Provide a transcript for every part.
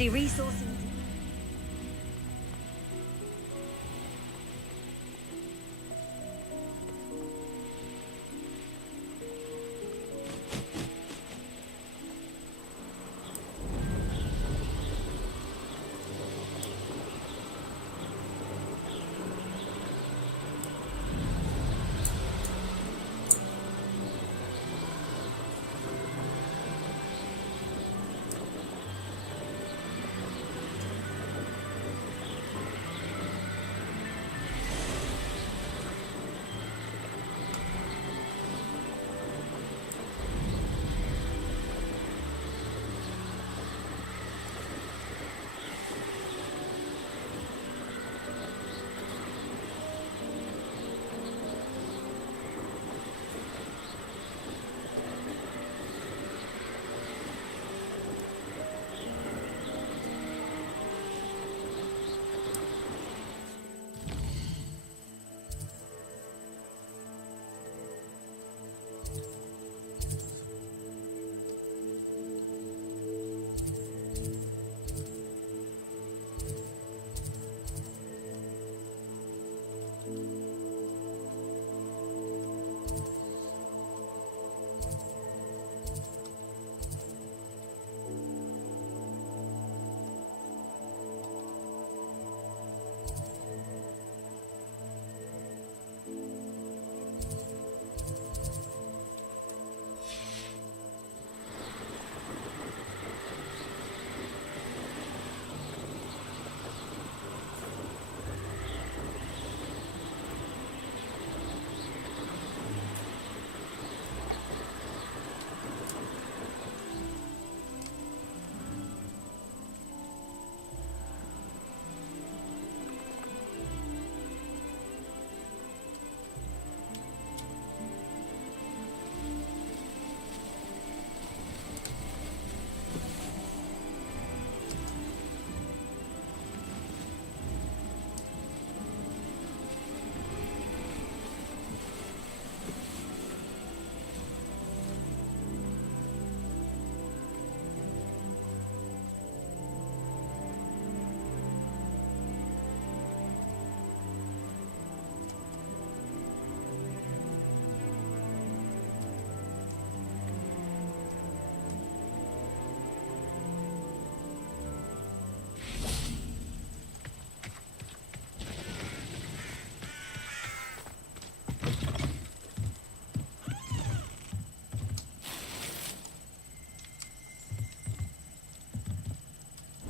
handy resource.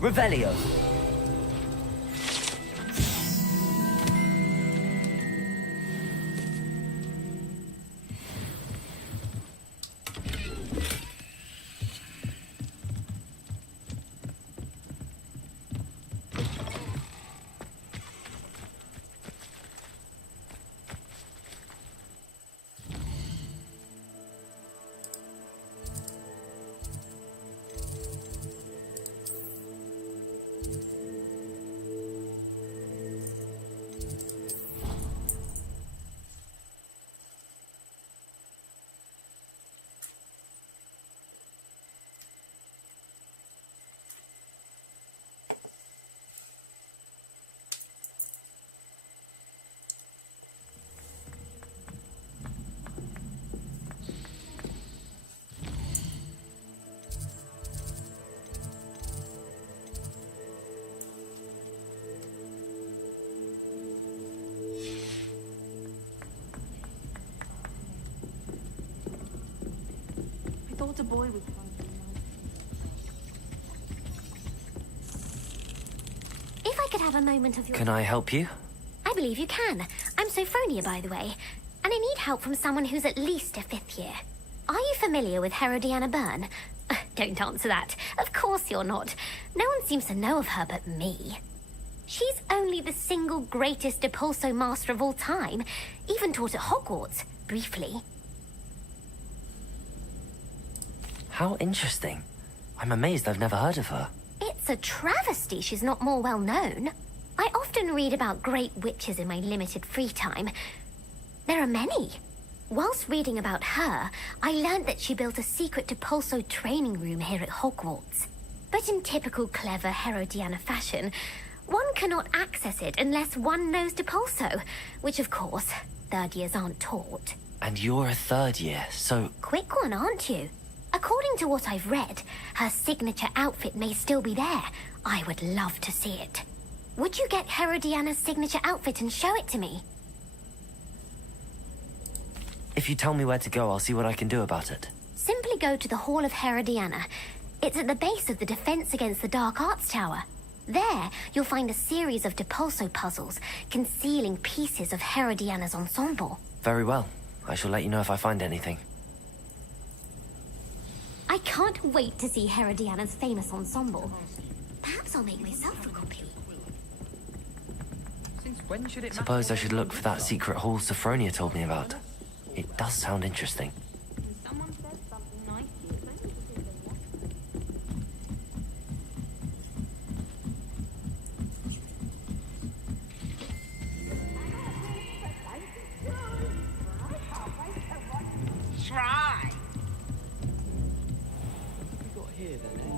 Revelio. Thought a boy would come. If I could have a moment of your... Can I help you? I believe you can. I'm Sophronia, by the way, and I need help from someone who's at least a 5th year. Are you familiar with Herodiana Byrne? Don't answer that. Of course you're not. No one seems to know of her but me. She's only the single greatest Depulso master of all time. Even taught at Hogwarts, briefly. How interesting. I'm amazed I've never heard of her. It's a travesty she's not more well known. I often read about great witches in my limited free time. There are many. Whilst reading about her, I learned that she built a secret Depulso training room here at Hogwarts. But in typical clever Herodiana fashion, one cannot access it unless one knows Depulso, which of course, third years aren't taught. And you're a third year, so... Quick one, aren't you? According to what I've read, her signature outfit may still be there. I would love to see it. Would you get Herodiana's signature outfit and show it to me? If you tell me where to go, I'll see what I can do about it. Simply go to the Hall of Herodiana. It's at the base of the Defense Against the Dark Arts Tower. There, you'll find a series of Depulso puzzles concealing pieces of Herodiana's ensemble. Very well. I shall let you know if I find anything. I can't wait to see Herodiana's famous ensemble. Perhaps I'll make myself a copy. Suppose I should look for that secret hall Sophronia told me about. It does sound interesting. Try. We got here then, eh?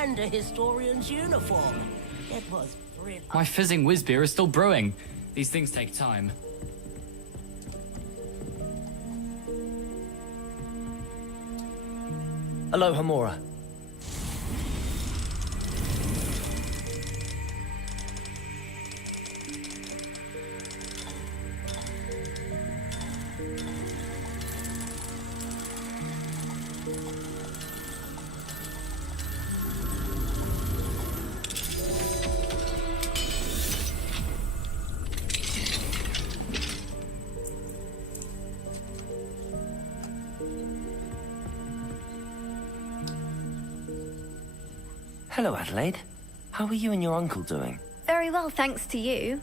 And a historian's uniform. It was brilliant. My fizzing whiz beer is still brewing. These things take time. Hello, Hamora. Hello, Adelaide. How are you and your uncle doing? Very well, thanks to you.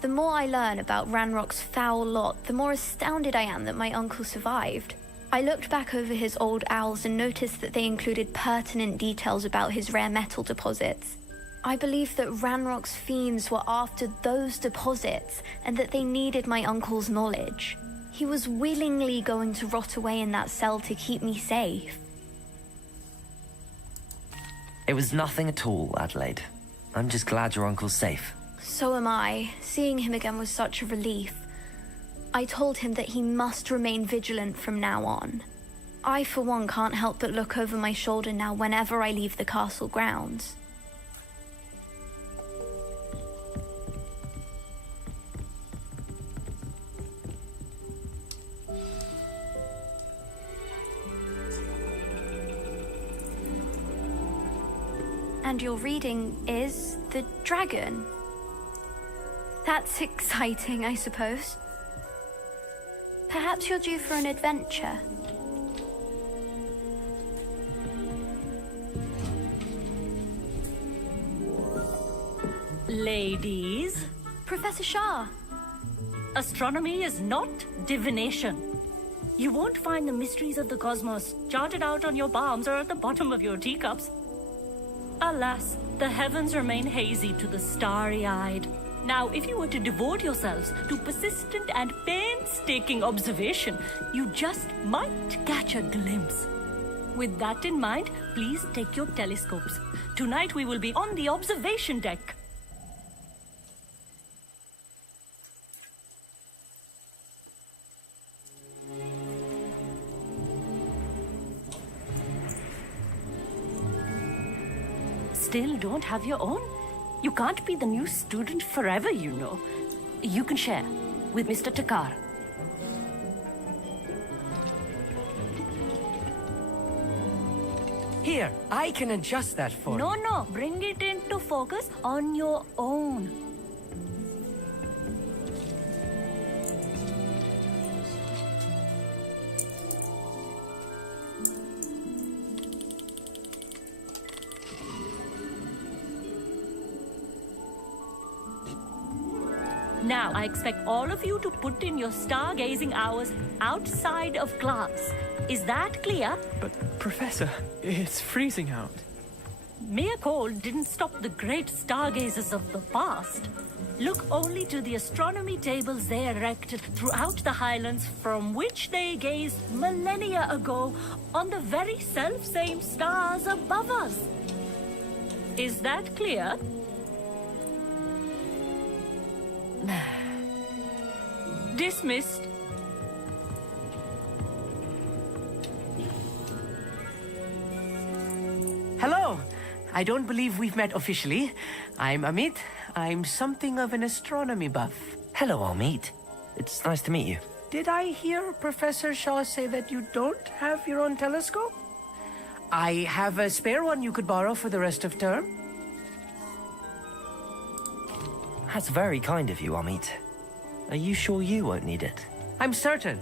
The more I learn about Ranrock's foul lot, the more astounded I am that my uncle survived. I looked back over his old owls and noticed that they included pertinent details about his rare metal deposits. I believe that Ranrock's fiends were after those deposits and that they needed my uncle's knowledge. He was willingly going to rot away in that cell to keep me safe. It was nothing at all, Adelaide. I'm just glad your uncle's safe. So am I. Seeing him again was such a relief. I told him that he must remain vigilant from now on. I, for one, can't help but look over my shoulder now whenever I leave the castle grounds. And your reading is The Dragon. That's exciting, I suppose. Perhaps you're due for an adventure. Ladies, Professor Shah. astronomy is not divination. You won't find the mysteries of the cosmos charted out on your palms or at the bottom of your teacups. Alas, the heavens remain hazy to the starry-eyed. Now, if you were to devote yourselves to persistent and painstaking observation, you just might catch a glimpse. With that in mind, please take your telescopes. Tonight we will be on the observation deck. Still don't have your own? You can't be the new student forever, you know. You can share with Mr. Takar. Here, I can adjust that for No, you. no, bring it into focus on your own. Now, I expect all of you to put in your stargazing hours outside of class. Is that clear? But, Professor, it's freezing out. Mere cold didn't stop the great stargazers of the past. Look only to the astronomy tables they erected throughout the Highlands, from which they gazed millennia ago on the very self-same stars above us. Is that clear? Dismissed. Hello. I don't believe we've met officially. I'm Amit. I'm something of an astronomy buff. Hello, Amit. It's nice to meet you. Did I hear Professor Shaw say that you don't have your own telescope? I have a spare one you could borrow for the rest of term. That's very kind of you, Amit. Are you sure you won't need it? I'm certain.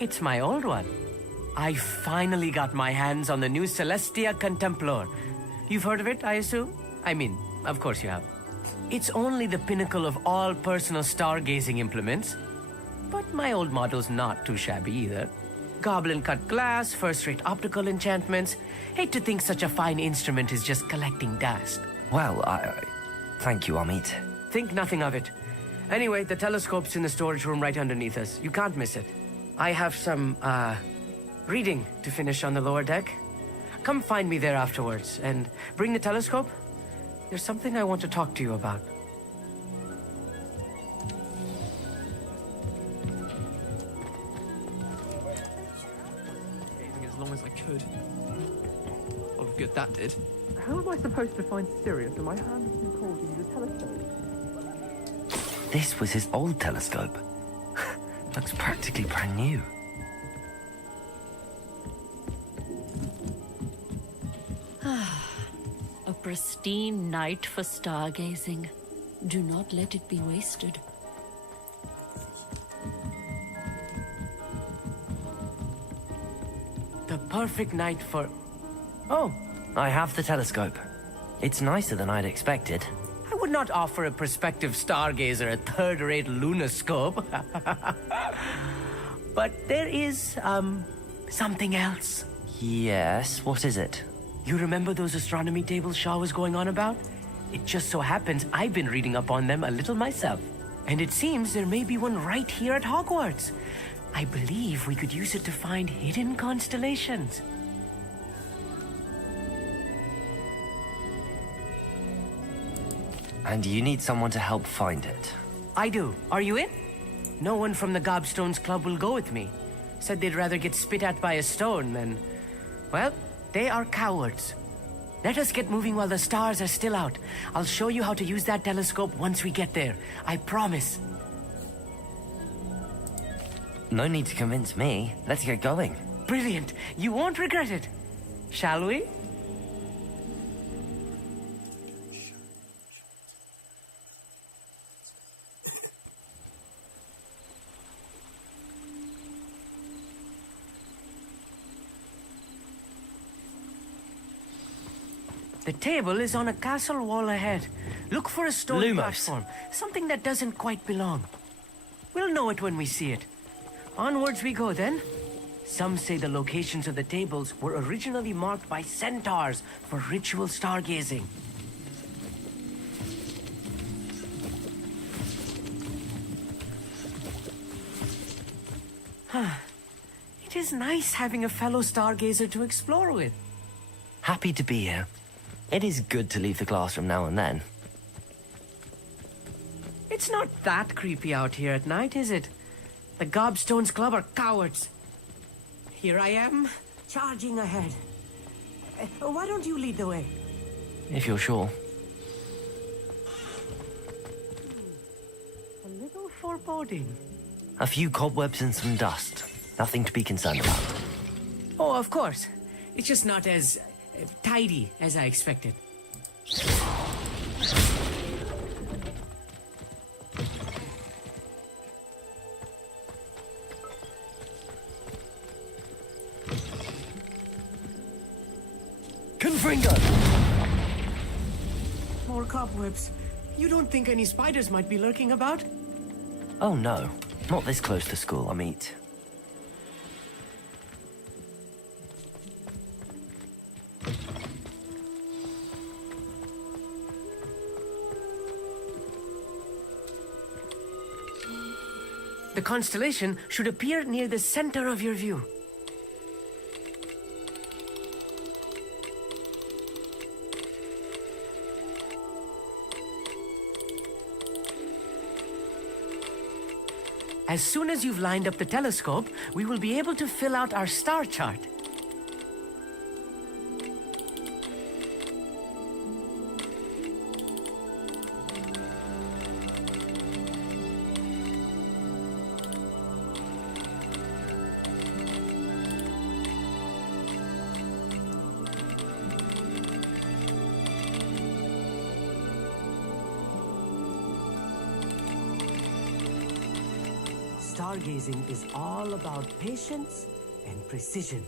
It's my old one. I finally got my hands on the new Celestia Contemplor. You've heard of it, I assume? I mean, of course you have. It's only the pinnacle of all personal stargazing implements. But my old model's not too shabby either. Goblin-cut glass, first-rate optical enchantments. Hate to think such a fine instrument is just collecting dust. Well, thank you, Amit. Think nothing of it. Anyway, the telescope's in the storage room right underneath us. You can't miss it. I have some, reading to finish on the lower deck. Come find me there afterwards, and bring the telescope. There's something I want to talk to you about. Gazing as long as I could. A lot of good that did. How am I supposed to find Sirius when my hand has been called to use a telescope? This was his old telescope. Looks practically brand new. A pristine night for stargazing. Do not let it be wasted. The perfect night for... Oh, I have the telescope. It's nicer than I'd expected. I would not offer a prospective stargazer a third-rate lunoscope. But there is, something else. Yes, what is it? You remember those astronomy tables Shaw was going on about? It just so happens I've been reading up on them a little myself. And it seems there may be one right here at Hogwarts. I believe we could use it to find hidden constellations. And you need someone to help find it. I do. Are you in? No one from the Gobstones Club will go with me. Said they'd rather get spit at by a stone than... Well, they are cowards. Let us get moving while the stars are still out. I'll show you how to use that telescope once we get there. I promise. No need to convince me. Let's get going. Brilliant. You won't regret it. Shall we? The table is on a castle wall ahead. Look for a stone Lumos. platform. Something that doesn't quite belong. We'll know it when we see it. Onwards we go then. Some say the locations of the tables were originally marked by centaurs for ritual stargazing. It is nice having a fellow stargazer to explore with. Happy to be here. It is good to leave the classroom now and then. It's not that creepy out here at night, is it? The Gobstones Club are cowards. Here I am, charging ahead. Why don't you lead the way? If you're sure. A little foreboding. A few cobwebs and some dust. Nothing to be concerned about. Oh, of course. It's just not as tidy, as I expected. Confringo! More cobwebs. You don't think any spiders might be lurking about? Oh no, not this close to school, Amit. The constellation should appear near the center of your view. As soon as you've lined up the telescope, we will be able to fill out our star chart. Stargazing is all about patience and precision.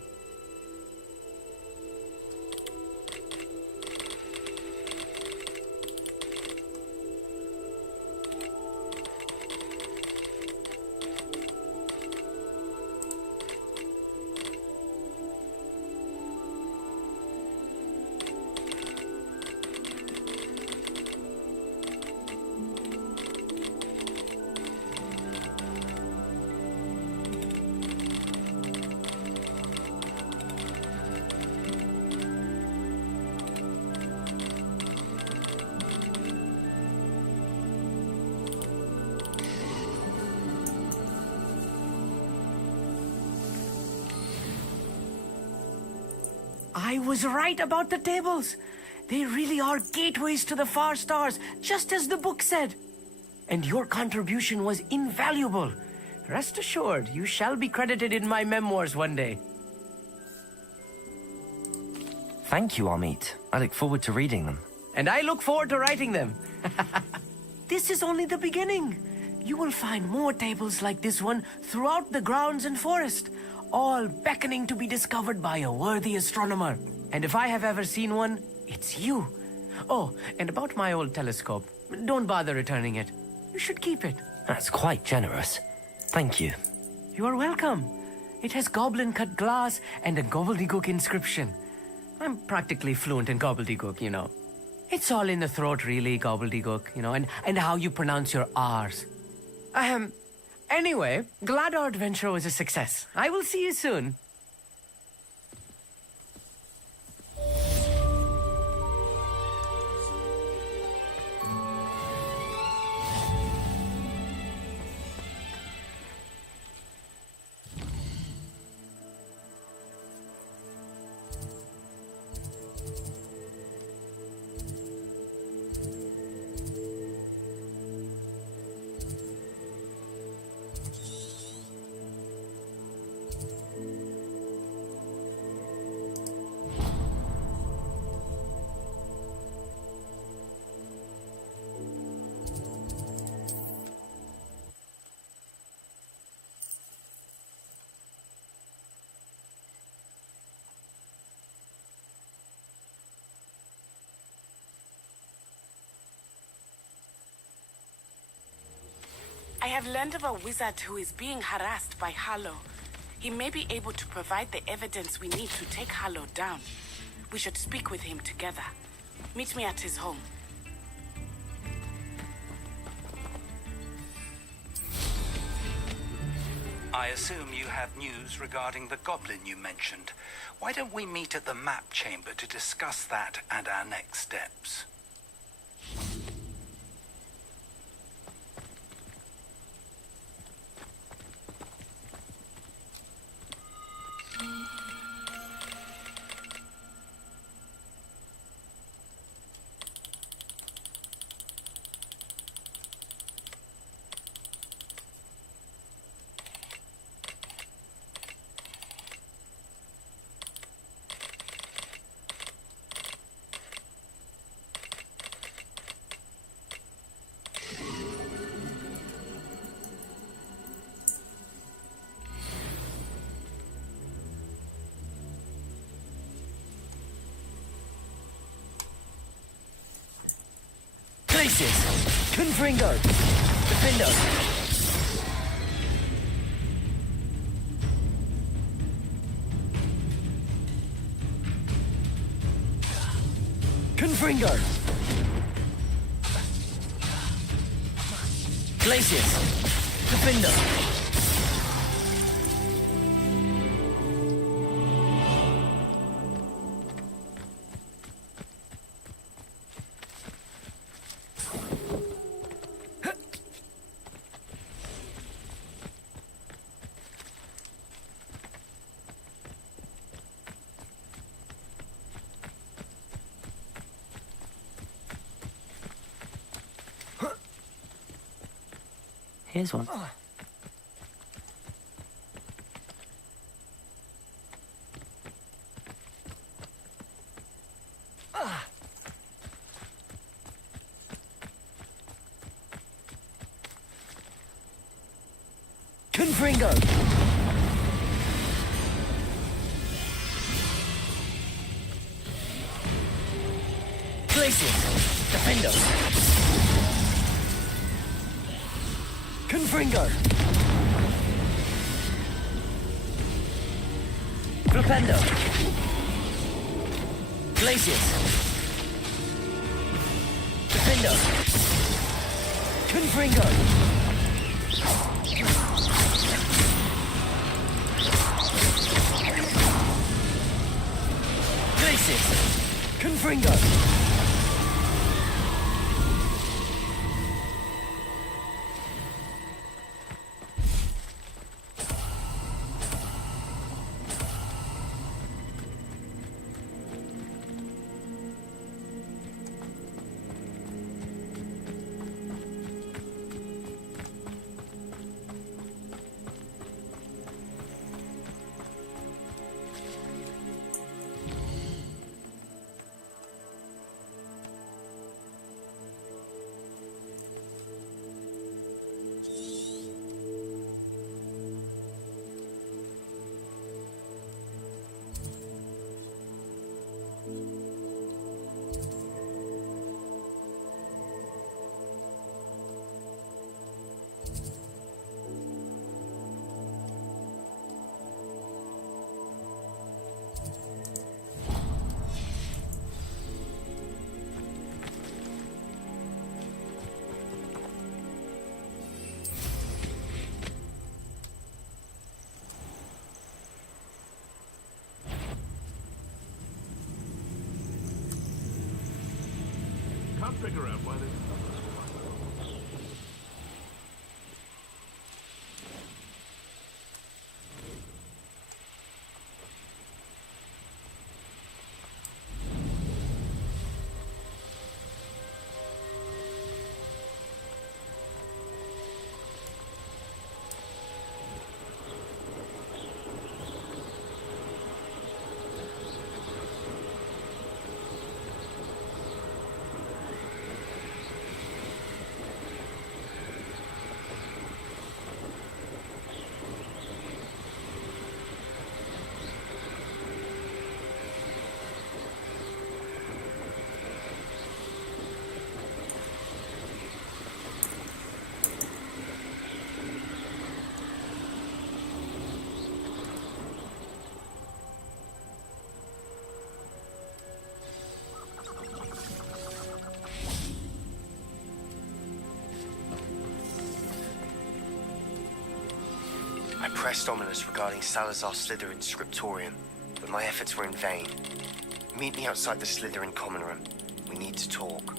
I was right about the tables. They really are gateways to the far stars, just as the book said. And your contribution was invaluable. Rest assured, you shall be credited in my memoirs one day. Thank you, Amit. I look forward to reading them. And I look forward to writing them. This is only the beginning. You will find more tables like this one throughout the grounds and forest, all beckoning to be discovered by a worthy astronomer. And if I have ever seen one, it's you. Oh, and about my old telescope, don't bother returning it. You should keep it. That's quite generous. Thank you. You are welcome. It has goblin-cut glass and a gobbledygook inscription. I'm practically fluent in gobbledygook, you know. It's all in the throat, really, gobbledygook, you know, and how you pronounce your R's. Anyway, glad our adventure was a success. I will see you soon. I have learned of a wizard who is being harassed by Harlow. He may be able to provide the evidence we need to take Harlow down. We should speak with him together. Meet me at his home. I assume you have news regarding the goblin you mentioned. Why don't we meet at the map chamber to discuss that and our next steps? Glacius! Confringo! Defendo! Confringo! Glacius! Defendo! Here's one. Confringo! Glacius! Defendo! Confringo! Flipendo! Glacius! Defendo! Confringo! Glacius! Confringo! Can't figure out why they... I pressed Ominous regarding Salazar Slytherin's scriptorium, but my efforts were in vain. Meet me outside the Slytherin common room. We need to talk.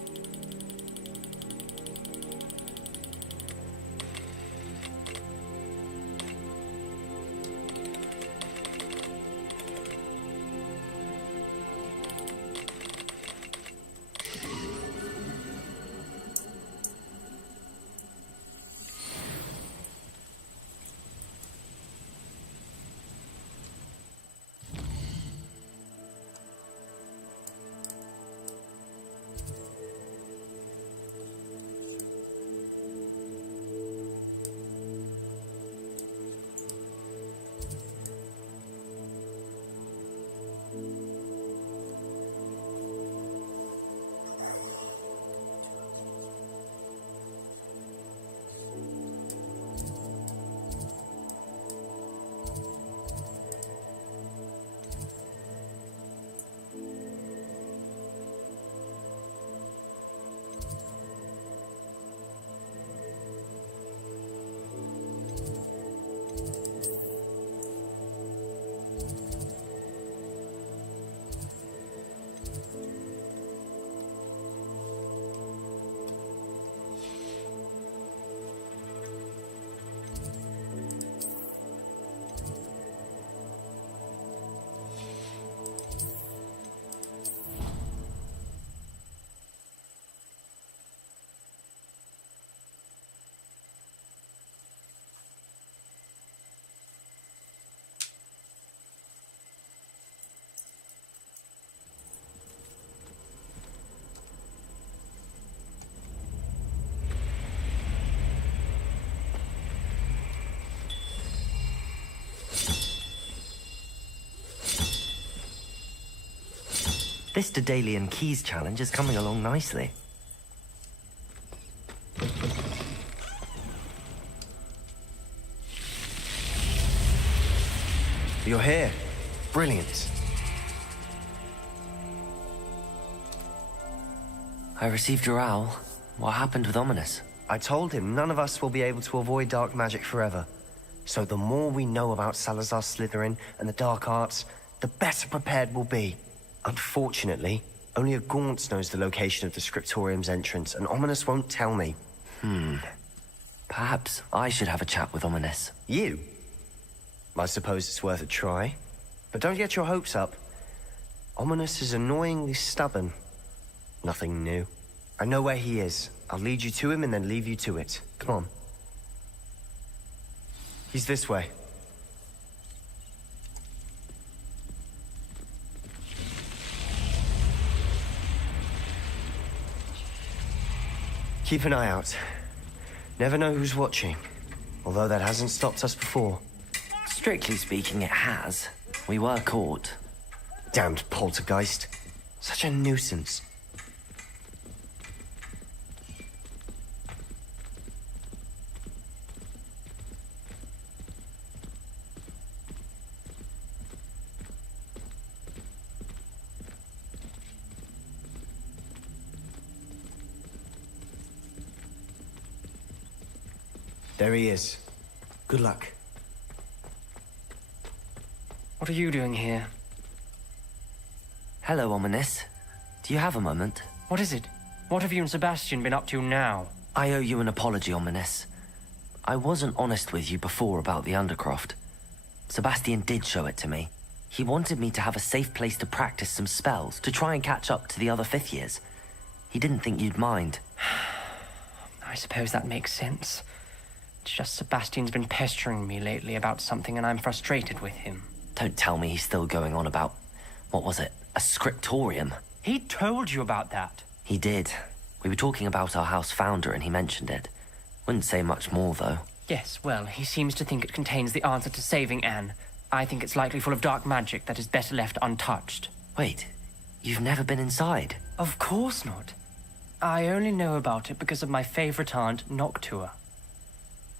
This Daedalian Keys challenge is coming along nicely. You're here. Brilliant. I received your owl. What happened with Ominous? I told him none of us will be able to avoid dark magic forever. So the more we know about Salazar Slytherin and the dark arts, the better prepared we'll be. Unfortunately, only a Gaunt knows the location of the Scriptorium's entrance, and Ominous won't tell me. Perhaps I should have a chat with Ominous. You? I suppose it's worth a try. But don't get your hopes up. Ominous is annoyingly stubborn. Nothing new. I know where he is. I'll lead you to him and then leave you to it. Come on. He's this way. Keep an eye out. Never know who's watching. Although that hasn't stopped us before. Strictly speaking, it has. We were caught. Damned poltergeist. Such a nuisance. There he is. Good luck. What are you doing here? Hello, Ominous. Do you have a moment? What is it? What have you and Sebastian been up to now? I owe you an apology, Ominous. I wasn't honest with you before about the Undercroft. Sebastian did show it to me. He wanted me to have a safe place to practice some spells, to try and catch up to the other fifth years. He didn't think you'd mind. I suppose that makes sense. It's just Sebastian's been pestering me lately about something and I'm frustrated with him. Don't tell me he's still going on about, what was it, a scriptorium? He told you about that. He did. We were talking about our house founder and he mentioned it. Wouldn't say much more, though. Yes, well, he seems to think it contains the answer to saving Anne. I think it's likely full of dark magic that is better left untouched. Wait, you've never been inside? Of course not. I only know about it because of my favorite aunt, Noctua.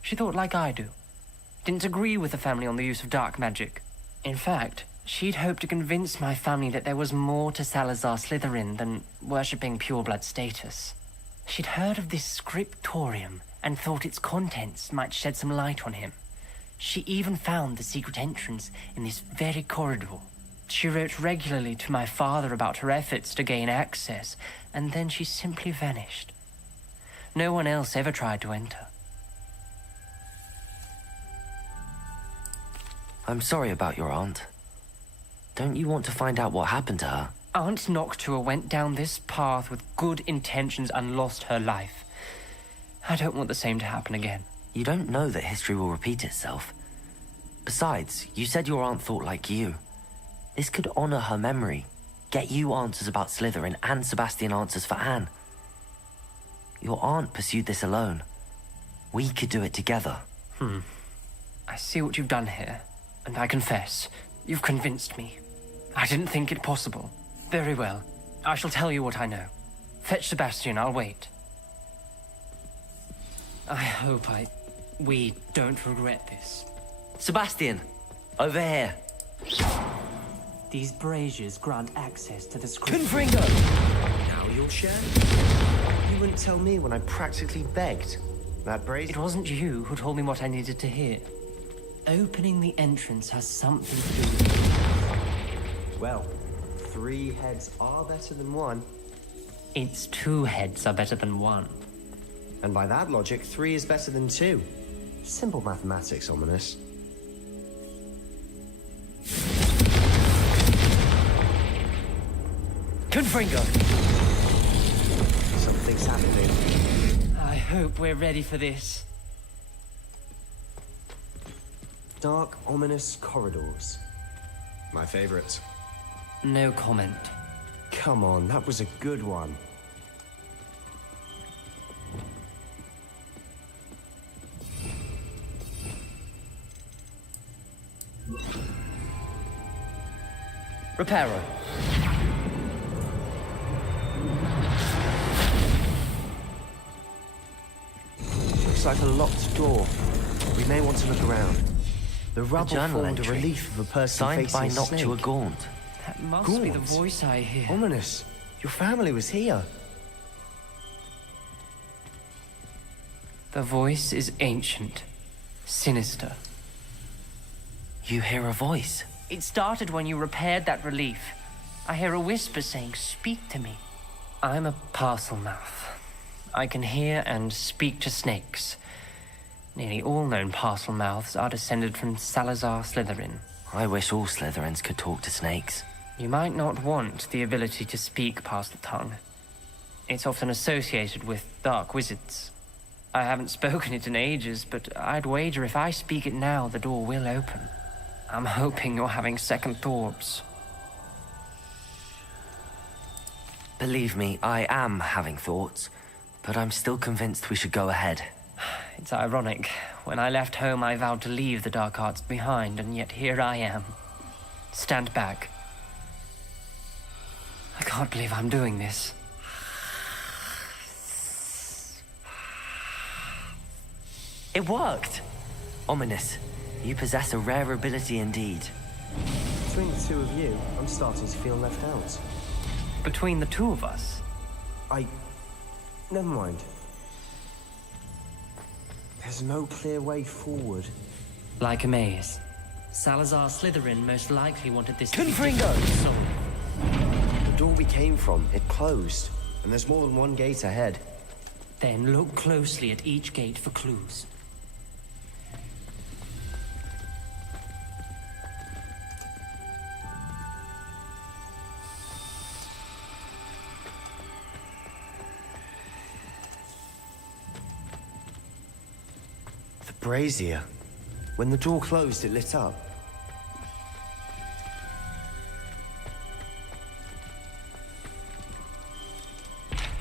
She thought like I do. Didn't agree with the family on the use of dark magic. In fact, she'd hoped to convince my family that there was more to Salazar Slytherin than worshipping pureblood status. She'd heard of this scriptorium and thought its contents might shed some light on him. She even found the secret entrance in this very corridor. She wrote regularly to my father about her efforts to gain access, and then she simply vanished. No one else ever tried to enter. I'm sorry about your aunt. Don't you want to find out what happened to her? Aunt Noctua went down this path with good intentions and lost her life. I don't want the same to happen again. You don't know that history will repeat itself. Besides, you said your aunt thought like you. This could honor her memory, get you answers about Slytherin and Sebastian answers for Anne. Your aunt pursued this alone. We could do it together. I see what you've done here, and I confess, you've convinced me. I didn't think it possible. Very well. I shall tell you what I know. Fetch Sebastian, I'll wait. I hope we don't regret this. Sebastian! Over here! These braziers grant access to the Confringo! Now you'll share? You wouldn't tell me when I practically begged. That brazier... It wasn't you who told me what I needed to hear. Opening the entrance has something to do with it. Well, 3 heads are better than 1. It's 2 heads are better than 1. And by that logic, 3 is better than 2. Simple mathematics, Ominous. Confringo! Something's happening. I hope we're ready for this. Dark, ominous corridors. My favorite. No comment. Come on, that was a good one. Reparo. looks like a locked door. We may want to look around. The rubble journal formed a entry. relief of a person Signed by facing a snake. Noctua Gaunt. That must be the Gaunt? voice I hear. Ominous. Your family was here. The voice is ancient, sinister. You hear a voice? It started when you repaired that relief. I hear a whisper saying, "Speak to me." I'm a parcel mouth. I can hear and speak to snakes. Nearly all known parcel mouths are descended from Salazar Slytherin. I wish all Slytherins could talk to snakes. You might not want the ability to speak past the tongue. It's often associated with dark wizards. I haven't spoken it in ages, but I'd wager if I speak it now, the door will open. I'm hoping you're having second thoughts. Believe me, I am having thoughts, but I'm still convinced we should go ahead. It's ironic. When I left home, I vowed to leave the dark arts behind, and yet here I am. Stand back. I can't believe I'm doing this. It worked! Ominous. You possess a rare ability indeed. Between the two of you, I'm starting to feel left out. Between the two of us? Never mind. There's no clear way forward. Like a maze. Salazar Slytherin most likely wanted this to be Confringo! solved. The door we came from, it closed. And there's more than one gate ahead. Then look closely at each gate for clues. The brazier. When the door closed, it lit up.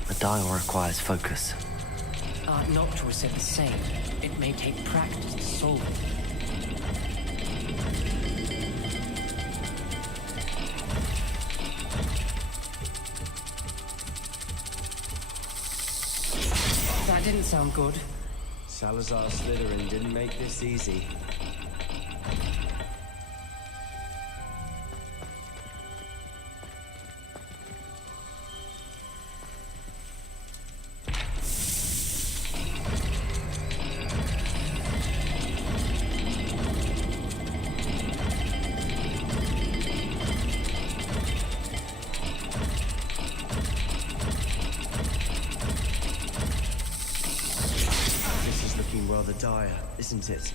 The dial requires focus. Art Noctua said the same. It may take practice to solve it. That didn't sound good. Salazar Slytherin didn't make this easy. Rather dire, isn't it?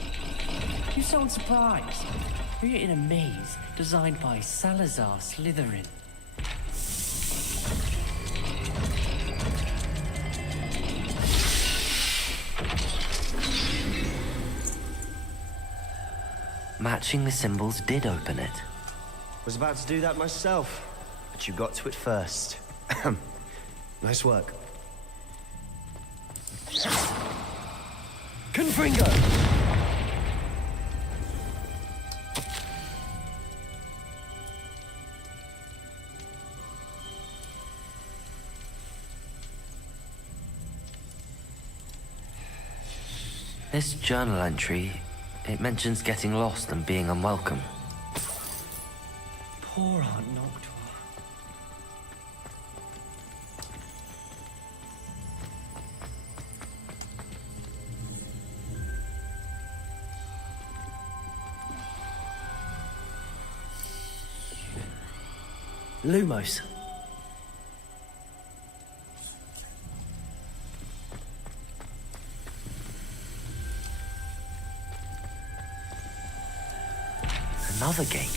You sound surprised. We're in a maze designed by Salazar Slytherin. Matching the symbols did open it. Was about to do that myself, but you got to it first. Nice work. Confringo! This journal entry, it mentions getting lost and being unwelcome. Poor Aunt Noctua. Lumos. Another gate.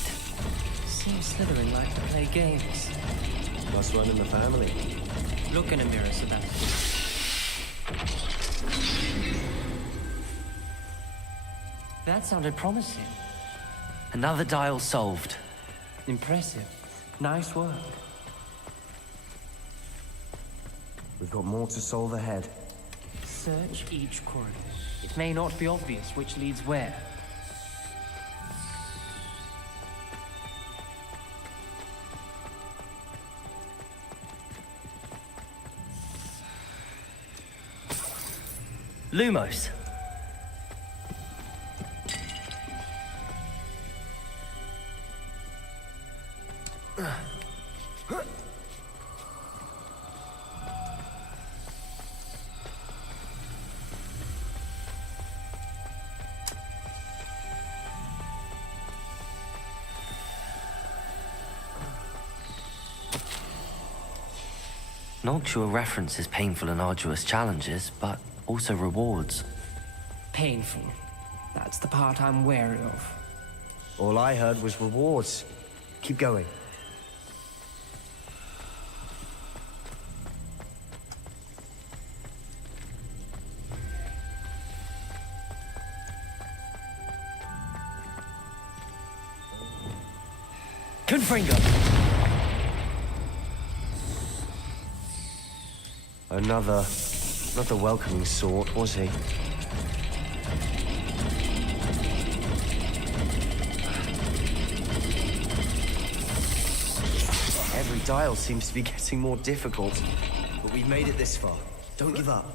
Seems Slytherin like to play games. Must run in the family. Look in a mirror, Sebastian. That sounded promising. Another dial solved. Impressive. Nice work. We've got more to solve ahead. Search each corridor. It may not be obvious which leads where. Lumos. Noctua references painful and arduous challenges, but also rewards. Painful. That's the part I'm wary of. All I heard was rewards. Keep going. Confringo! Another welcoming sort, was he? Every dial seems to be getting more difficult. But we've made it this far. Don't give up.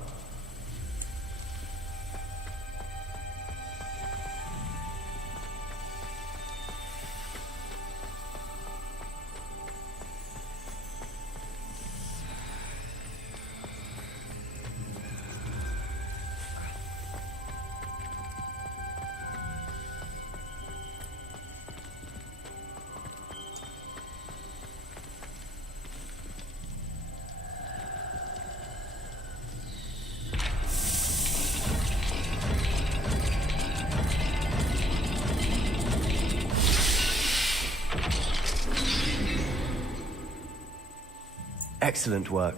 Excellent work.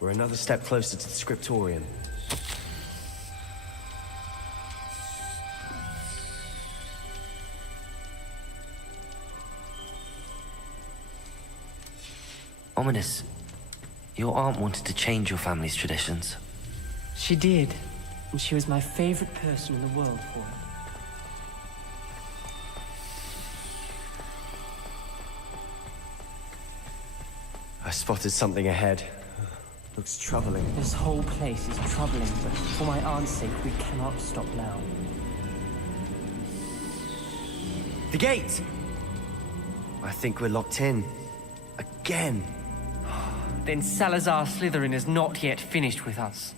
We're another step closer to the Scriptorium. Ominous, your aunt wanted to change your family's traditions. She did, and she was my favorite person in the world for it. I spotted something ahead. Looks troubling. This whole place is troubling, but for my aunt's sake, we cannot stop now. The gate! I think we're locked in. Again. Then Salazar Slytherin is not yet finished with us.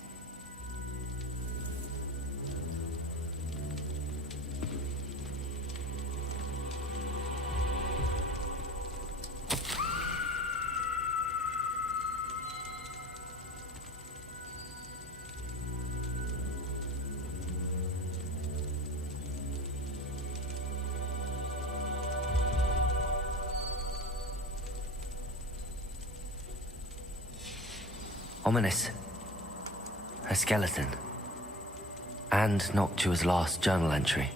Ominous. A skeleton. And Noctua's last journal entry.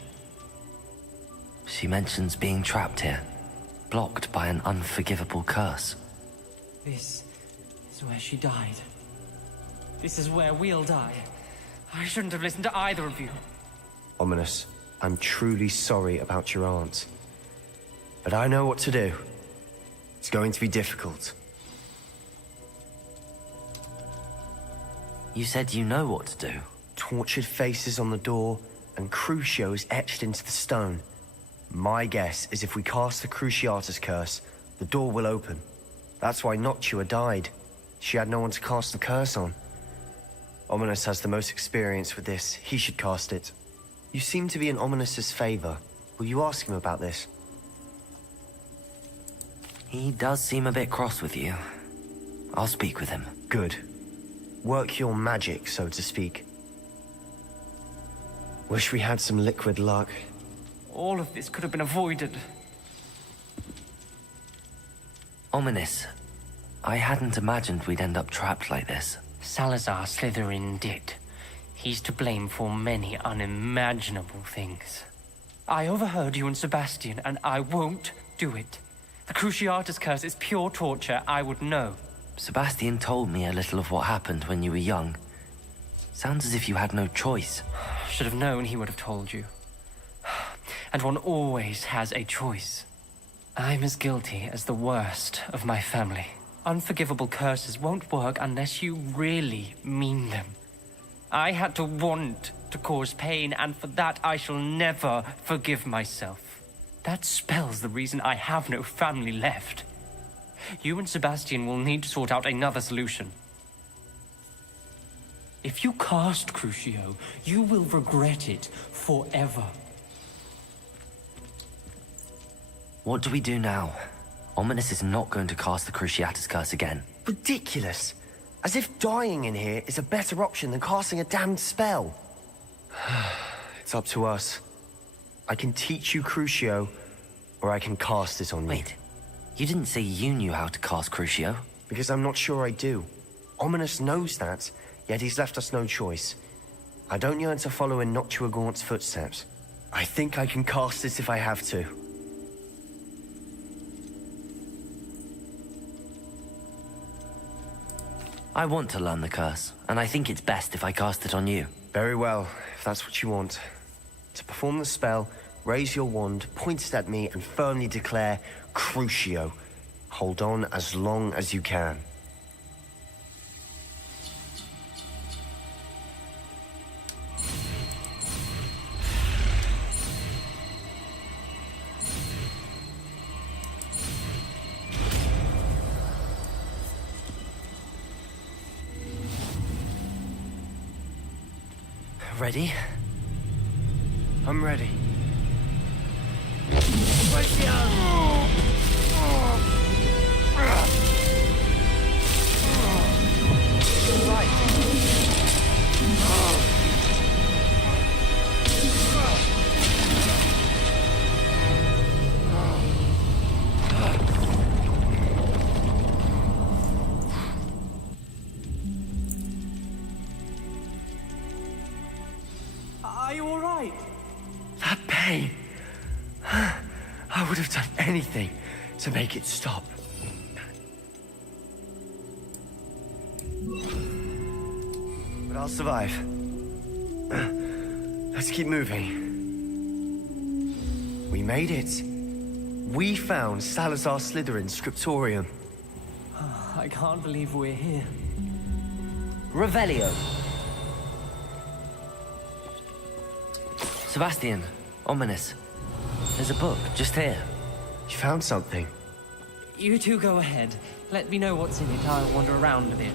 She mentions being trapped here, blocked by an unforgivable curse. This is where she died. This is where we'll die. I shouldn't have listened to either of you. Ominous, I'm truly sorry about your aunt. But I know what to do. It's going to be difficult. You said you know what to do. Tortured faces on the door and Crucios etched into the stone. My guess is if we cast the Cruciatus curse, the door will open. That's why Noctua died. She had no one to cast the curse on. Ominous has the most experience with this. He should cast it. You seem to be in Ominous's favor. Will you ask him about this? He does seem a bit cross with you. I'll speak with him. Good. Work your magic, so to speak. Wish we had some liquid luck. All of this could have been avoided. Ominous. I hadn't imagined we'd end up trapped like this. Salazar Slytherin did. He's to blame for many unimaginable things. I overheard you and Sebastian, and I won't do it. The Cruciatus curse is pure torture, I would know. Sebastian told me a little of what happened when you were young. Sounds as if you had no choice. Should have known he would have told you. And one always has a choice. I'm as guilty as the worst of my family. Unforgivable curses won't work unless you really mean them. I had to want to cause pain, and for that I shall never forgive myself. That spells the reason I have no family left. you and Sebastian will need to sort out another solution. If you cast Crucio, you will regret it forever. What do we do now? Ominous is not going to cast the Cruciatus Curse again. Ridiculous! As if dying in here is a better option than casting a damned spell. It's up to us. I can teach you Crucio, or I can cast it on you. Wait, you didn't say you knew how to cast Crucio? Because I'm not sure I do. Ominous knows that, yet he's left us no choice. I don't yearn to follow in Noctuagaunt's footsteps. I think I can cast it if I have to. I want to learn the curse, and I think it's best if I cast it on you. Very well, if that's what you want. To perform the spell, raise your wand, point it at me, and firmly declare Crucio. Hold on as long as you can. Ready? I'm ready. Are you all right? That pain. I would have done anything to make it stop. But I'll survive. Let's keep moving. We made it. We found Salazar Slytherin's scriptorium. I can't believe we're here. Revelio. Sebastian, Ominous. There's a book just here. You found something? You two go ahead. Let me know what's in it. I'll wander around a bit.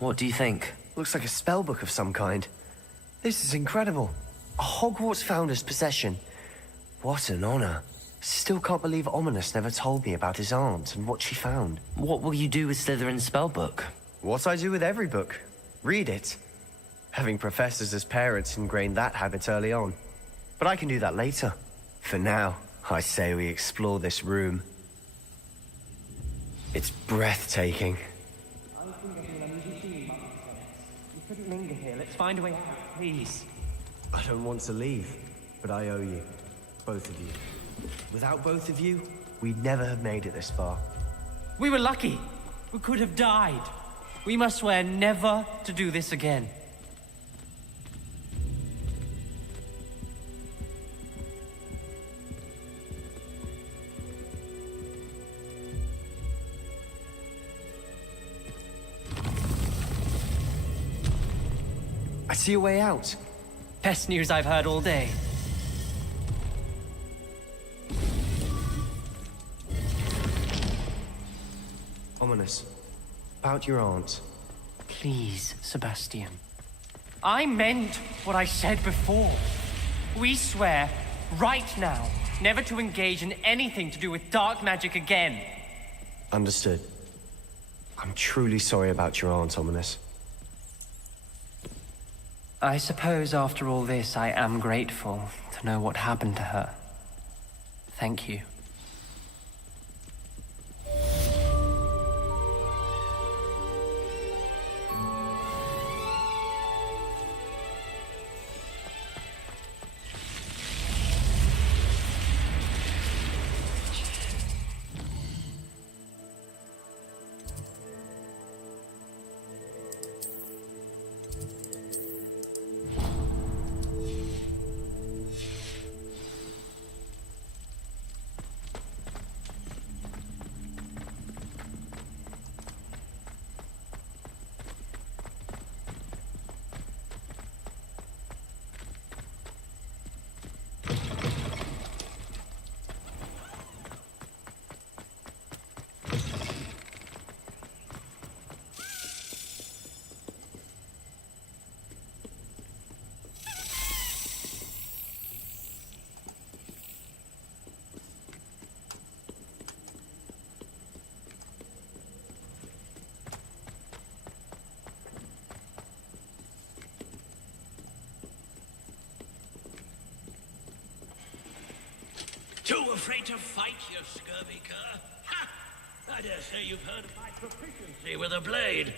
What do you think? Looks like a spell book of some kind. This is incredible. A Hogwarts founder's possession. What an honor. Still can't believe Ominous never told me about his aunt and what she found. What will you do with Slytherin's spellbook? What I do with every book. Read it. Having professors as parents ingrained that habit early on. But I can do that later. For now, I say we explore this room. It's breathtaking. You couldn't linger here. Let's find a way out, please. I don't want to leave, but I owe you. Both of you. Without both of you, we'd never have made it this far. We were lucky. We could have died. We must swear never to do this again. I see a way out. Best news I've heard all day. Ominous. About your aunt. Please, Sebastian. I meant what I said before. We swear, right now, never to engage in anything to do with dark magic again. Understood. I'm truly sorry about your aunt, Ominous. I suppose after all this, I am grateful to know what happened to her. Thank you. Too afraid to fight, you scurvy cur? Ha! I dare say you've heard of my proficiency with a blade.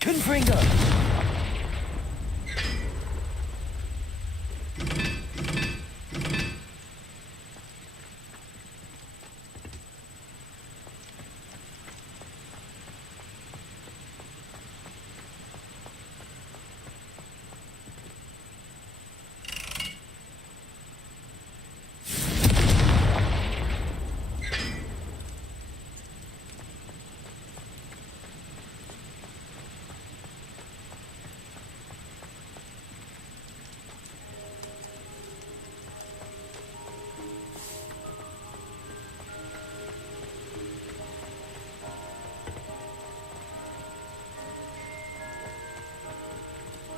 Confringo!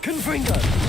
Confringo!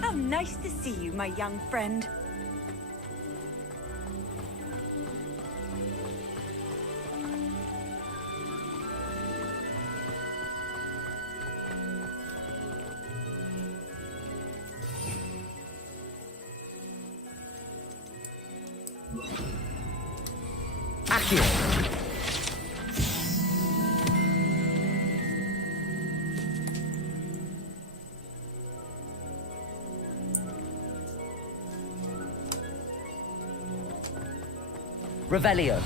How nice to see you, my young friend. skill. Revelio.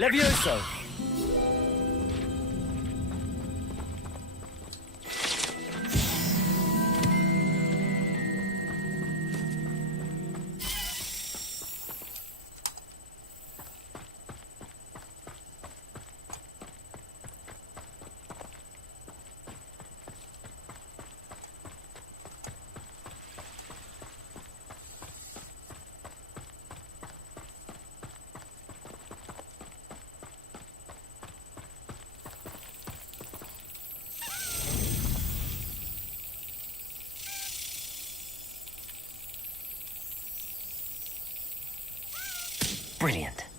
Levioso! Brilliant.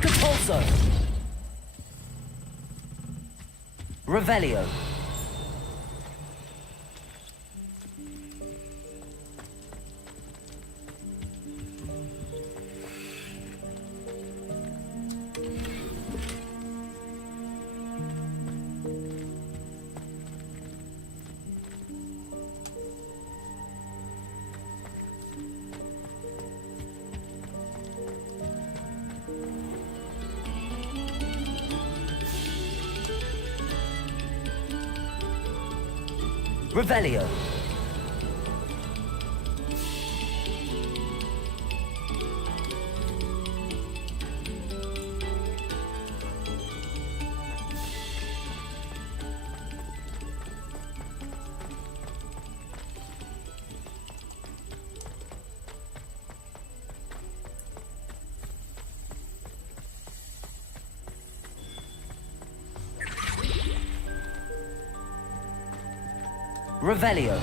Compulso. Revelio. Revelio. Revelio.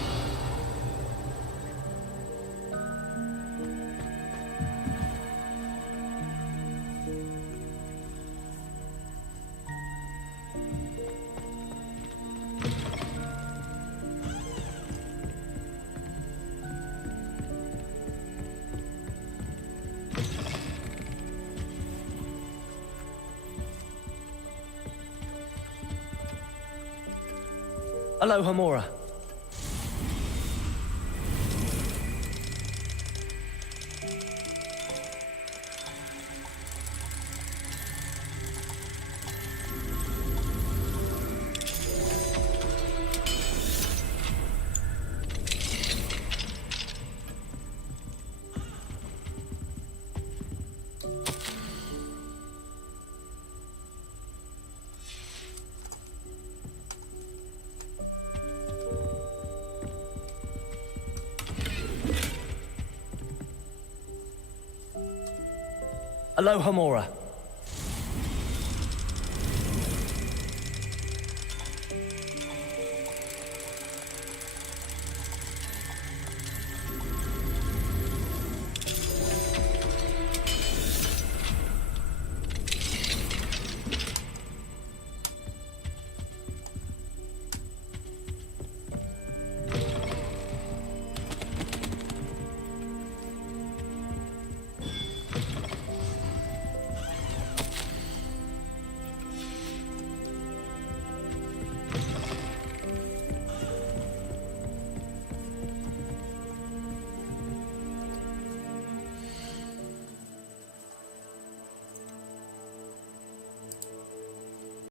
Aloha Mora. Aloha Mora.